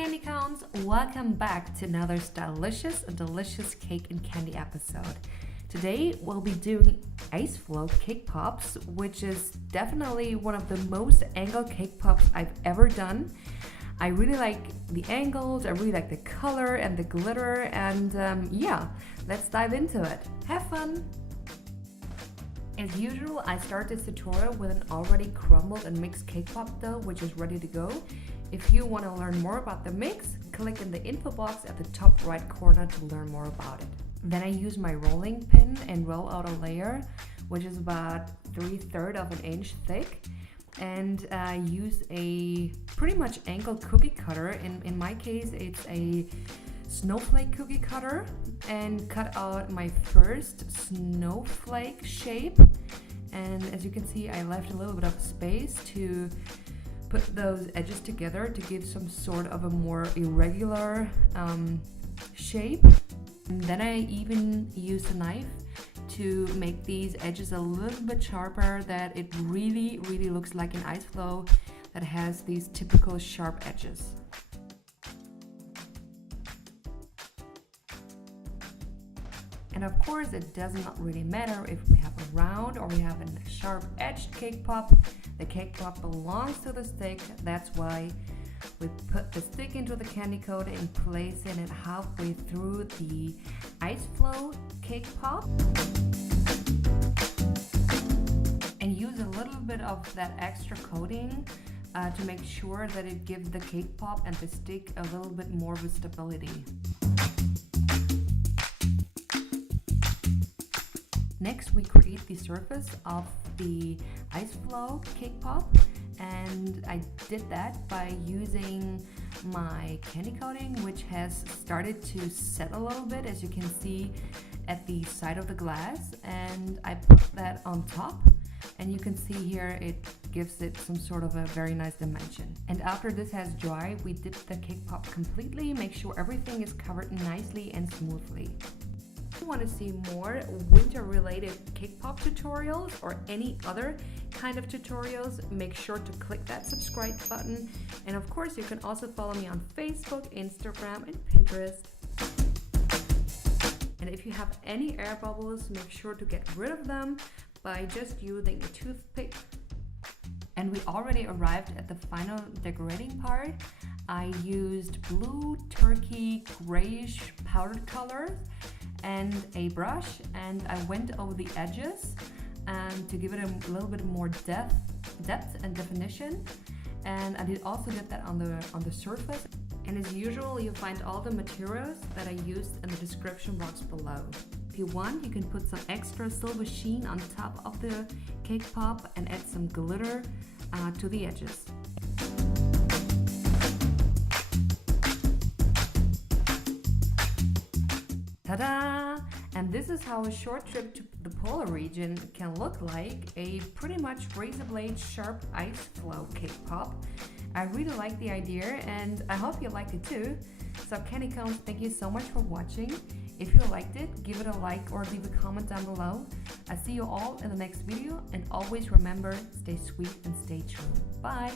candy cones, welcome back to another delicious cake and candy episode. Today we'll be doing ice flow cake pops, which is definitely one of the most angled cake pops I've ever done. I really like the angles, I really like the color and the glitter, and yeah, let's dive into it. Have fun! As usual, I start this tutorial with an already crumbled and mixed cake pop dough, which is ready to go. If you want to learn more about the mix, click in the info box at the top right corner to learn more about it. Then I use my rolling pin and roll out a layer, which is about 3/3 of an inch thick, and use a pretty much angled cookie cutter. In my case, it's a snowflake cookie cutter, and cut out my first snowflake shape. And as you can see, I left a little bit of space to put those edges together to give some sort of a more irregular shape. And then I even used a knife to make these edges a little bit sharper, that it really looks like an ice flow that has these typical sharp edges. And of course, it does not really matter if we have a round or we have a sharp-edged cake pop. The cake pop belongs to the stick. That's why we put the stick into the candy cone and place it halfway through the ice flow cake pop. And use a little bit of that extra coating to make sure that it gives the cake pop and the stick a little bit more of a stability. Next, we create the surface of the ice flow cake pop, and I did that by using my candy coating, which has started to set a little bit, as you can see at the side of the glass, and I put that on top, and you can see here it gives it some sort of a very nice dimension. And after this has dried, we dip the cake pop completely, make sure everything is covered nicely and smoothly. If you want to see more winter related cake pop tutorials or any other kind of tutorials, make sure to click that subscribe button. And of course, you can also follow me on Facebook, Instagram, and Pinterest. And if you have any air bubbles, make sure to get rid of them by just using a toothpick. And we already arrived at the final decorating part. I used blue, turkey, grayish powdered colors and a brush, and I went over the edges to give it a little bit more depth and definition. And I did also get that on the surface. And as usual, you'll find all the materials that I used in the description box below. If you want, you can put some extra silver sheen on top of the cake pop and add some glitter to the edges. Ta-da! And this is how a short trip to the polar region can look like, a pretty much razor blade sharp ice flow cake pop. I really like the idea, and I hope you liked it too. So candy cones, thank you so much for watching. If you liked it, give it a like or leave a comment down below. I see you all in the next video, and always remember, stay sweet and stay true. Bye!